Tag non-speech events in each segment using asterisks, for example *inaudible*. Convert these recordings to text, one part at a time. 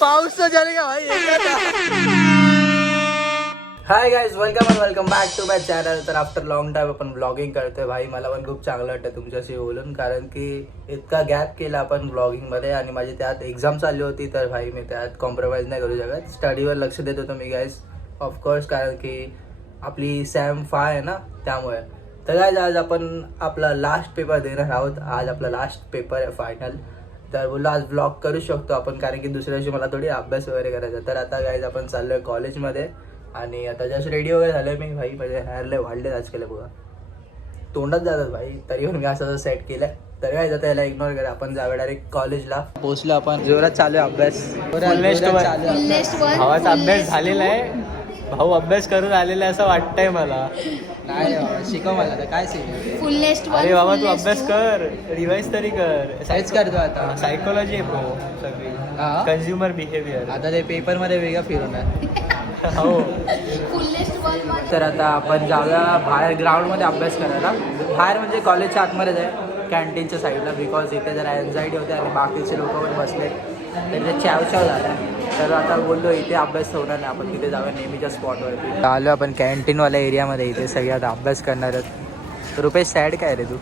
पाऊस भाई hi guys welcome and welcome back to my channel तर आफ्टर लॉंग टाईम आपण ब्लॉगिंग करतोय भाई मला पण खूप चांगलं वाटतं तुमच्याशी बोलून कारण की इतका गॅप केला आपण ब्लॉगिंगमध्ये आणि माझी त्यात एक्झाम चालली होती तर भाई मी त्यात कॉम्प्रोमाइज नाही करू शकत. स्टडीवर लक्ष देत होतो मी गाईज ऑफकोर्स कारण की आपली सॅम फाय आहे ना त्यामुळे. तर गाईज आज आपण आपला लास्ट पेपर देणार आहोत. आज आपला लास्ट पेपर आहे फायनल तर बोललो आज ब्लॉग करू शकतो आपण कारण की दुसऱ्या दिवशी मला थोडी अभ्यास वगैरे करायचा तर आता गाईज आपण चाललोय कॉलेजमध्ये आणि आता जस्ट रेडी वगैरे झालोय मी भाई म्हणजे हेअरले वाढले आज केलं बघा. तोंडात जातात भाई तरी पण मी असं सेट केलं तर काय जातं याला इग्नोर करा आपण जाऊया डायरेक्ट कॉलेजला पोहोचलो आपण. जोरात चालू आहे अभ्यास. आहे. अभ्यास झालेला आहे. भाऊ अभ्यास करून आलेला असं वाटतंय मला. नाही शिकव मला तर काय शिकव? फुल अरे बाबा तू अभ्यास. कर. रिवाइज तरी कर. हेच करतो आता. सायकोलॉजी आहे ब्रो सगळी. हा? कन्झ्युमर बिहेवियर आता ते पेपरमध्ये वेगळं फिरवणार *laughs* हो. फुल वन तर आता आपण जाऊया बाहेर ग्राउंडमध्ये अभ्यास करायला. बाहेर म्हणजे कॉलेजच्या आतमध्येच आहे. कॅन्टीनच्या साईडला बिकॉज इथे जरा एन्झायटी होते आणि बाकीचे लोक पण बसले तर ते चाव चाव झाला. तर आता बोललो इथे अभ्यास होणार नाही. आपण तिथे जाऊया नेहमीच्या स्पॉटवरती आलो आपण कॅन्टीनवाल्या एरियामध्ये इथे सगळे आता अभ्यास करणार आहेत. रुपेश सॅड काय रे तू?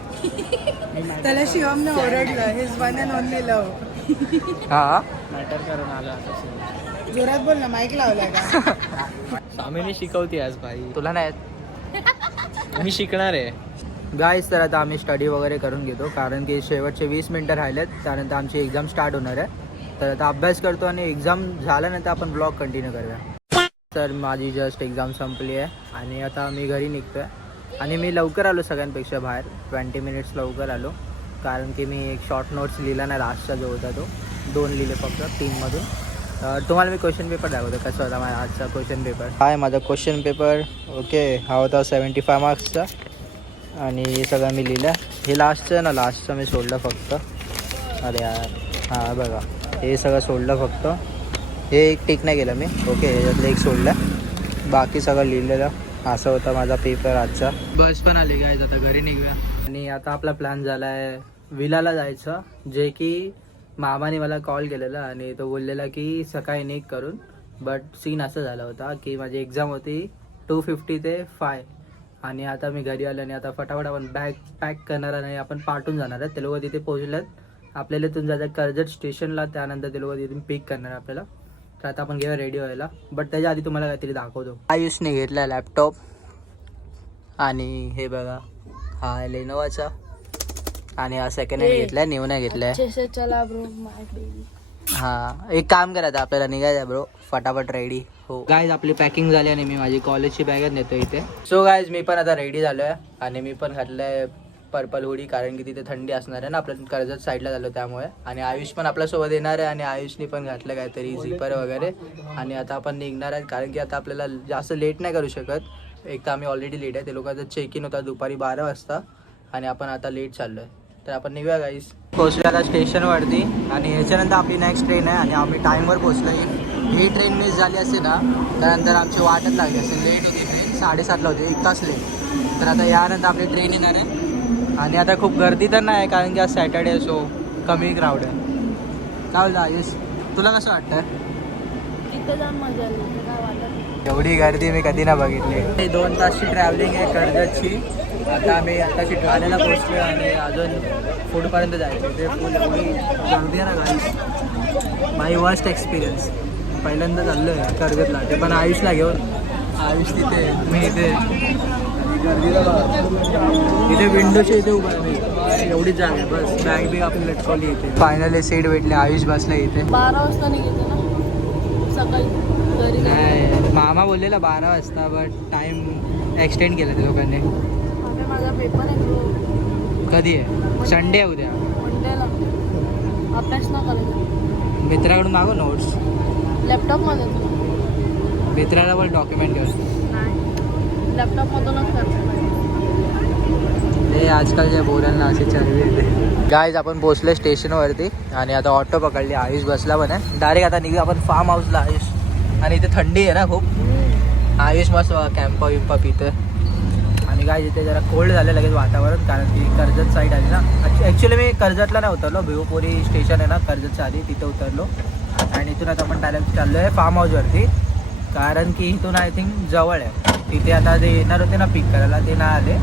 त्याला शिवमने ओरडलं. His one and only love हा? मॅटर करून आलो आता जोरात बोल ना. माईक लावलाय का? स्वामीनी शिकवते आज भाई तुला नाही? मी शिकणार आहे. गाईज तर आता आम्ही स्टडी वगैरे करून घेतो. कारण की शेवटचे वीस मिनटं राहिलेत. त्यानंतर आमची एक्झाम स्टार्ट होणार आहे. तर आता अभ्यास करतो आणि एक्झाम झाल्यानंतर आपण ब्लॉग कंटिन्यू करूया. तर माझी जस्ट एक्झाम संपली आहे आणि आता मी घरी निघतो आहे आणि मी लवकर आलो सगळ्यांपेक्षा बाहेर. ट्वेंटी मिनिट्स लवकर आलो. कारण की मी एक शॉर्ट नोट्स लिहिला नाही लास्टचा जो होता तो. दोन लिहिले फक्त तीनमधून तुम्हाला मी क्वेश्चन पेपर दाखवतो कसं होता माझा आजचा क्वेश्चन पेपर हाय माझा क्वेश्चन पेपर ओके हा होता सेवन्टी फाय मार्क्सचा आणि हे सगळं मी लिहिलं हे लास्टचं आहे ना लास्टचं मी सोडलं फक्त. अरे यार. हां बघा. हे सगळं सोडलं फक्त. हे एक टिक नाही केलं मी. ओके ह्याच्यातलं एक सोडलं. बाकी सगळं लिहिलेलं. असं होता माझा पेपर आजचा. बस पण आली काय आता घरी निघूया. आणि आता आपला प्लॅन झाला आहे विलाला जायचं. जे की मामाने मला कॉल केलेला आणि तो बोललेला की सकाळी निघ करून. बट सीन असं झाला होता की माझी एक्झाम होती टू फिफ्टी ते फाय आणि आता मी घरी आलो आणि आता फटाफट आपण बॅग पॅक करणार आणि आपण पाठवून जाणार आहे. ते लोक तिथे पोहोचलेत. आपल्याला इथून जायचं कर्जत स्टेशनला त्यानंतर ते लोक तिथून पिक करणार आहे आपल्याला. तर आता आपण घेऊया रेडी व्हायला. बट त्याच्या आधी तुम्हाला काहीतरी दाखवतो. आयुषने घेतला लॅपटॉप आणि हे बघा हा आहे लेनोवाचा. आणि हा सेकंड हँड घेतलाय न्यू नाही घेतलाय. अच्छे से चला ब्रो माय बेबी हा एक काम करायचं आपल्याला निघायचं ब्रो फटाफट रेडी हो. गायज आपली पॅकिंग झाली आणि मी माझी कॉलेजची बॅगच नेतो इथे. सो गायज मी पण आता रेडी झालोय. आणि मी पण घातलंय पर्पल होडी कारण की तिथे थंडी असणार आहे ना आपल्या कर्जत साईडला झालो त्यामुळे. आणि आयुष पण आपल्यासोबत येणार आहे आणि आयुषने पण घातलं काहीतरी झिपर वगैरे. आणि आता आपण निघणार आहेत कारण की आता आपल्याला जास्त लेट नाही करू शकत. एक तर आम्ही ऑलरेडी लेट आहे ते लोकांचा चेक इन होता दुपारी बारा वाजता. आणि आपण आता लेट चाललोय. तर आपण निघूया गाईस पोहोचलो आता स्टेशनवरती आणि याच्यानंतर आपली नेक्स्ट ट्रेन आहे आणि आम्ही टाईमवर पोहोचलो ही ट्रेन मिस झाली असते ना त्यानंतर आमची वाटच लागली असेल. लेट होती ट्रेन साडेसातला होती एक तास लेट तर आता यानंतर आपली ट्रेन येणार आहे. आणि आता खूप गर्दी तर नाही कारण की आज सॅटर्डे सो कमी क्राऊड आहे. काय बोलतो आयुष तुला कसं वाटतं एवढी गर्दी मी कधी ना बघितली. दोन तासची ट्रॅव्हलिंग आहे कर्जतची. आता आम्ही आताशी ठाण्याला पोहोचलो आणि अजून फूडपर्यंत जायचं ते फूड एवढी गर्दी आहे ना गाईस माय वर्स्ट एक्सपिरियन्स पहिल्यांदा चाललो आहे कर्जतला. ते पण आयुषला घेऊन. आयुष तिथे मी इथे. इथे विंडोच्या इथे उभा एवढीच जागा आहे बस. बॅग बिग आपली लटकवली इथे. फायनली सीट भेटली आयुष बसला इथे. बारा वाजता निघायचं ना? सकाळी नाही मामा बोललेला बारा वाजता बट टाइम एक्सटेंड केला त्या लोकांनी. माझा पेपर आहे कधी आहे? संडे आहे उद्या. अभ्यास न करायचा. मित्राकडून मागव नोट्स लॅपटॉपमध्ये मित्राला पण डॉक्युमेंट घेऊन. लॅपटॉपमधूनच करते. हे आजकालच्या बोलांना अशी चरबी येते गाईज आपण पोचले स्टेशनवरती आणि आता ऑटो पकडली. आयुष बसला पण आहे. डायरेक्ट आता निघू आपण फार्म हाऊसला आयुष. आणि इथे थंडी आहे ना खूप. आयुष मस्त कॅम्पा विम्पा पिते आणि काय इथे जरा कोल्ड झालं लगेच वातावरण कारण की कर्जत साईड आली ना. ॲक्च्युली मी कर्जतला नाही उतरलो भिवपुरी स्टेशन आहे ना कर्जतच्या आधी तिथे उतरलो. आणि इथून आता आपण डायरेक्ट चाललो आहे फार्म हाऊसवरती कारण की इथून आय थिंक जवळ आहे. तिथे आता ते येणार होते ना पिक करायला ते नाही आले.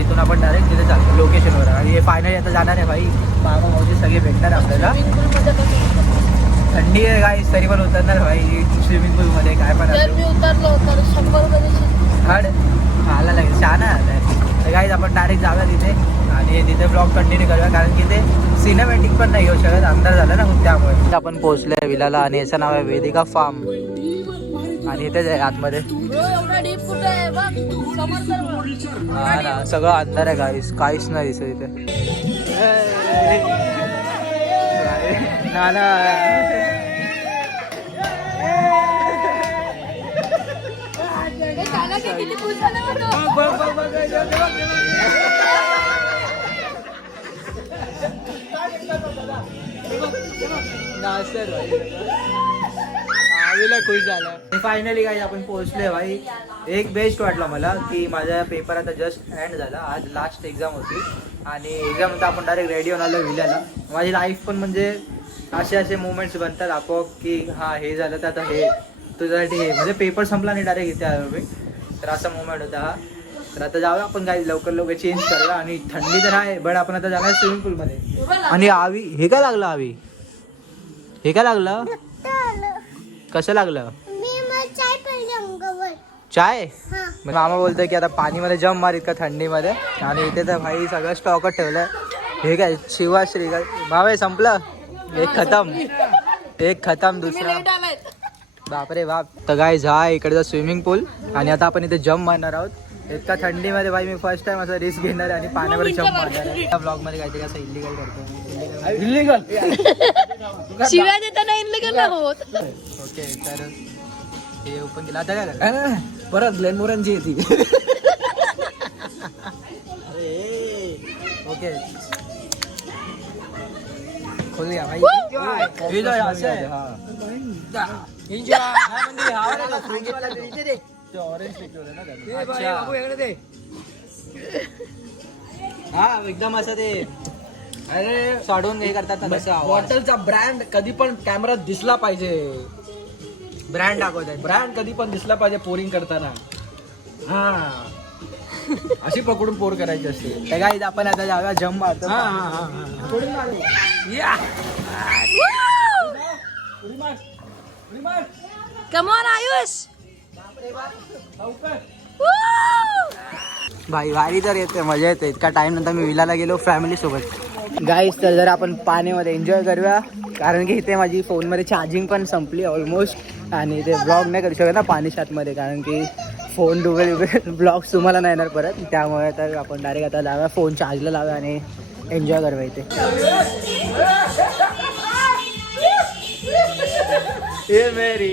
इथून आपण डायरेक्ट तिथे चालतो लोकेशनवर आणि हे फायनली आता जाणार आहे भाई. मामा मावशी सगळे भेटणार आपल्याला. थंडी आहे काय तरी पण उतरणार भाई. स्विमिंग पूलमध्ये काय पण हड. आला लागेल छान आहे तर गाईज आपण डायरेक्ट जाऊया तिथे. आणि तिथे ब्लॉग कंटिन्यू करूया. कारण की ते सिनेमॅटिक पण नाही येऊ शकत. अंधार झाला ना त्यामुळे. आपण पोहोचलोय विलाला आणि याचं नाव आहे वेदिका फार्म आणि इथेच आहे आतमध्ये. हा ना, सगळं अंधार आहे गाईस काहीच नाही दिसत इथे. ना ना हे झालं की किती खुश झाला बघ तो. खुश झाला. फायनली काही आपण पोहोचलोय भाई. एक बेस्ट वाटला मला की माझा पेपर आता जस्ट एंड झाला. आज लास्ट एक्झाम होती. आणि एक्झाम नंतर आपण डायरेक्ट रेडी होऊन आलो विल्याला. माझी लाईफ पण म्हणजे असे असे मुवमेंट्स बनतात आपोआप की हा हे झालं तर आता हे तुझ्यासाठी हे. म्हणजे पेपर संपला नाही डायरेक्ट इथे आलो मी. तर असा मुवमेंट होता हा. तर आता जाऊया आपण काही लवकर लवकर चेंज करूया. आणि थंडी तर आहे बट आपण आता जाणार स्विमिंग पूलमध्ये आणि आवी हे काय लागलं आवी? हे काय लागलं? कसं लागलं मी मग चाय पडली अंगावर चाय? हा. मग मामा बोलतोय की आता पाणीमध्ये जम मार इतका थंडीमध्ये. आणि इथे तर भाई सगळं स्टॉकच ठेवलंय. हे काय शिवाश्री काय भावे संपलं? एक खतम. एक खतम दुसरा. बापरे बाप. तर काय जा इकडचा स्विमिंग पूल आणि आता आपण इथे जम्प मारणार आहोत. इतका थंडीमध्ये भाई मी फर्स्ट टाइम असं रिस्क घेणार आहे आणि पाण्यावर जम्प मारणार आहे. त्या ब्लॉगमध्ये काहीतरी असं इलिगल करतो इलिगल शिव्या देताना होत. ओके तर हे ओपन केलं. आता काय परत ग्लेनमोरनची येते. ओके. खोलूया भाई. हा, म्हणजे हा. तो *laughs* दे. तो. हा एकदम असं ते. अरे साडून हे करतात ना ब्रँड कधी पण कॅमेरात दिसला पाहिजे. ब्रँड दाखवतात ब्रँड कधी पण दिसला पाहिजे पोरिंग करताना. हा. अशी पकडून पोर करायची असते. तर काय आपण आता जाऊया जम मारतो हा, हा, हा, हा. या. कमॉन आयुष भाई भारी तर येते मजा येते. इतका टाइम नंतर मी विलाला गेलो फॅमिली सोबत. गाईस तर जर आपण पाण्यामध्ये एन्जॉय करूया. कारण की इथे माझी फोनमध्ये चार्जिंग पण संपली ऑलमोस्ट आणि ते ब्लॉग नाही करू शकत ना पाणी शातमध्ये कारण की फोन डुबेल डुबेल ब्लॉग्स तुम्हाला नाही येणार परत. त्यामुळे तर आपण डायरेक्ट आता लावा फोन चार्जला लावा आणि एन्जॉय करवा इथे. *laughs* ये मेरी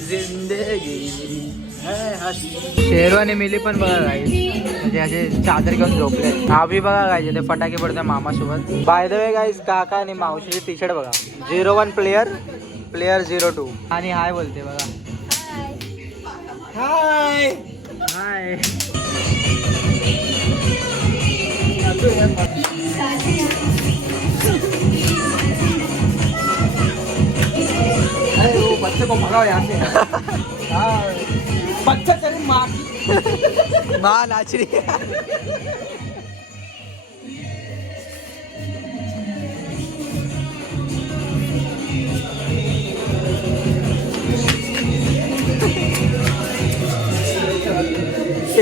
जिंदगी. शेरवानी मिली पण बघा गाईज म्हणजे असे चादर घेऊन झोपले आम्ही बघा गायचे ते फटाके पडते मामासोबत. बाय द वे गाईज काका आणि मावशीचे टी शर्ट बघा. Zero one player player zero two आणि हाय बोलते बघा. हाय हाय को भगाओ यहाँ से हाँ, बच्चा तेरी माँ की मा नाचरी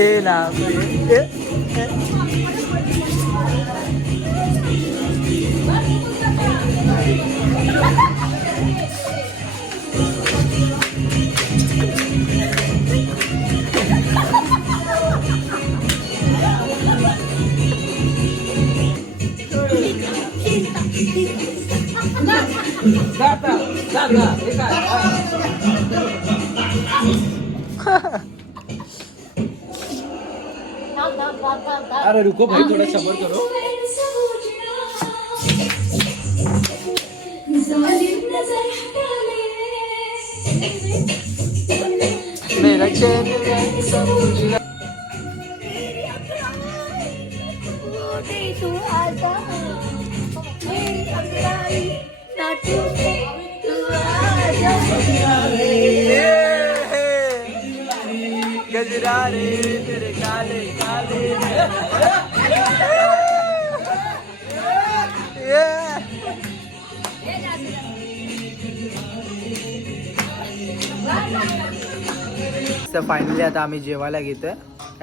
ए ना ए, ए. जाता अरे रुको भाई थोड़ा सबर करो मेरा चैनल गजरा रे तेरे काले काले तर फायनली आता आम्ही जेवायला घेतोय.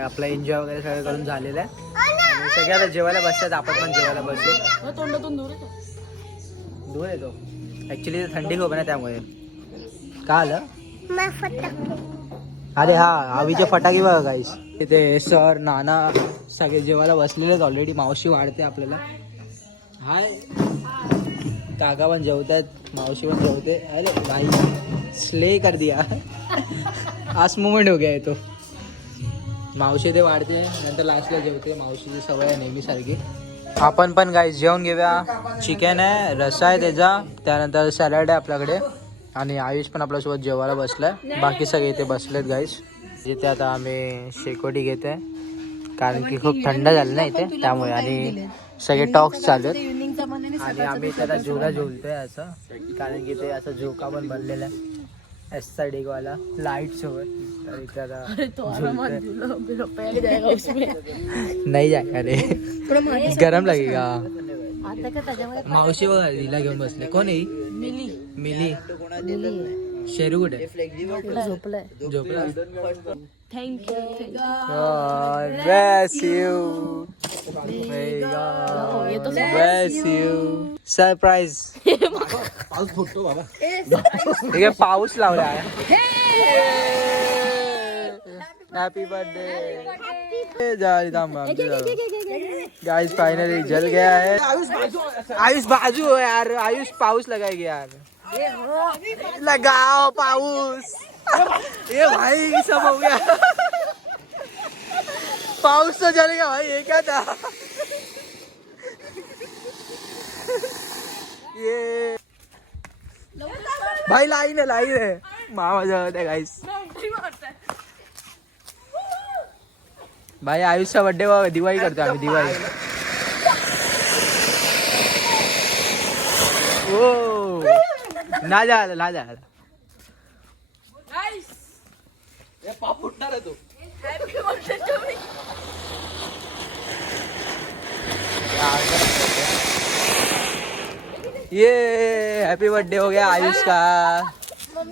आपला एन्जॉय वगैरे सगळं करून झालेलं आहे. सगळ्या सगळे आता जेवायला बसतात आपण पण जेवायला बसतो तोंडातून दूर दूर येतो ऍक्च्युली थंडी खूप आहे ना त्यामुळे. का आलं? अरे हा आवीचे फटाके बघा गाईस तिथे सर नाना सगळे जेवायला बसलेलेच ऑलरेडी मावशी वाढते आपल्याला. हाय काका पण जेवतात मावशी पण जेवते. अरे भाई स्ले कर दिया. आज मुमेंट हो गया है तो. मावशी ते वाढते नंतर लास्टला जेवते. मावशीची सवय आहे नेहमीसारखी आपण पण गाईस जेवण घेऊया. चिकन आहे रस्सा आहे त्याचा. त्यानंतर सॅलड आहे आपल्याकडे. आणि आयुष पण आपल्यासोबत जेवायला बसलाय. बाकी सगळे इथे बसलेत गाईस जिथे आता आम्ही शेकोटी घेते कारण की खूप थंड झालं ना इथे त्यामुळे. आणि सगळे टॉक्स चालू आहेत. आणि आम्ही त्याला झुला झुलतोय असं. कारण की ते असं झोका पण बनलेला आहे. एस साइड एक वाला लाइट सोबत तर झुलतोय. नाही जाय अरे. गरम लागेगा मावशी बघा हिला घेऊन बसले. कोण आहे ही? मिली. शेरू कुठे झोपलाय झोपला थँक्यू. पाऊस फुटतो बाबा ठीक आहे पाऊस लावला हॅपी बर्थडे गाइस फाइनली जल गया है। आयुष बाजू हो यार। आयुष पाऊस लगाएगी यार। लगाओ पाऊस। ये भाई सब हो गया। पाऊस तो जलेगा भाई ये क्या था ये। भाई लाईन आहे लाईन आहे मामा जवळ आहे गाईस भाई आयुषचा बड्डे बघा दिवाळी करतो आम्ही दिवाळी ना जा ना जा हे पाप फुटणार आहे तो. ये हैप्पी बर्थडे हो गया आयुष का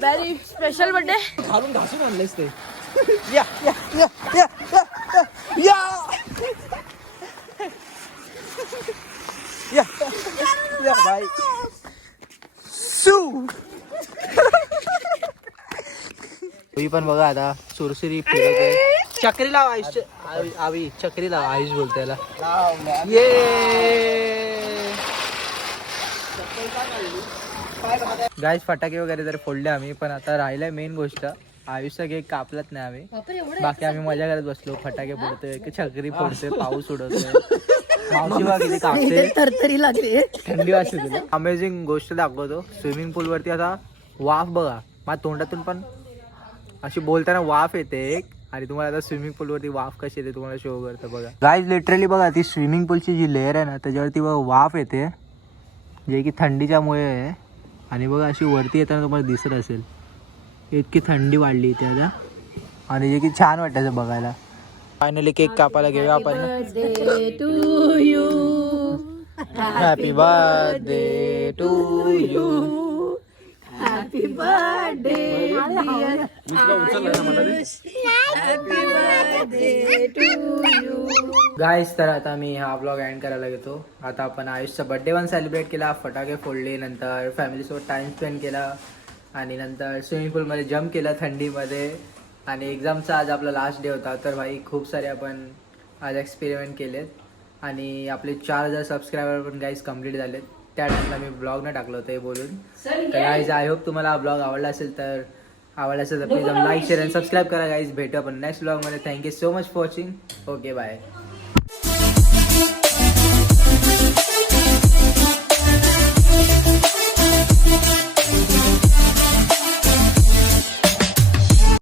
वेरी स्पेशल बर्थडे घालून घासून आणलेस ते. या या या या या या। या भाई *laughs* तुम्ही पण बघा आता सुरसुरी फिरत चक्री लाव आयुष आवी- चक्री लाव आयुष बोलते त्याला ये. गाईस फटाके वगैरे तर फोडले आम्ही पण आता राहिलाय मेन गोष्ट आयुषचा केक कापलाच नाही आम्ही. बाकी आम्ही मजा करत बसलो फटाके फोडतोय की छकरी फोडतोय पाऊस उडवतोय. मावशी बघा किती *laughs* कापते. तरतरी लागली. थंडी वाजते तुला अमेझिंग गोष्ट दाखवतो स्विमिंग पूल वरती आता वाफ बघा. माझ्या तोंडातून पण अशी बोलताना वाफ येते एक. आणि तुम्हाला आता स्विमिंग पूल वरती वाफ कशी येते तुम्हाला शो करतो बघा. गाईज लिटरली बघा ती स्विमिंग पूलची जी लेअर आहे ना त्याच्यावरती बघा वाफ येते. जे की थंडीच्यामुळे आहे. आणि बघा अशी वरती येताना तुम्हाला दिसत असेल. इतकी थंडी वाढली इथे आता. आणि जे की छान वाटायचं बघायला. फायनली केक कापायला घेऊया आपण to you happy birthday to you happy birthday guys तर आता मी हा ब्लॉग एंड करायला घेतो आता आपण आयुषचा बर्थडे पण सेलिब्रेट केला फटाके फोडले नंतर फॅमिलीसोबत टाइम स्पेंड केला आणि नंतर स्विमिंग पूलमध्ये जम्प केला थंडीमध्ये. आणि एक्झामचा आज आपला लास्ट डे होता. तर भाई खूप सारे आपण आज एक्सपेरिमेंट केलेत. आणि आपले चार हजार सबस्क्रायबर पण गाईज कंप्लीट झालेत. त्या टाइमला मी ब्लॉग नाही टाकलं होतं हे बोलून. तर गाईज आय होप तुम्हाला हा ब्लॉग आवडला असेल तर आवडला असेल तर प्लीज लाईक शेअर आणि सबस्क्राईब करा गाईज भेटू आपण नेक्स्ट ब्लॉगमध्ये thank you so much for watching okay bye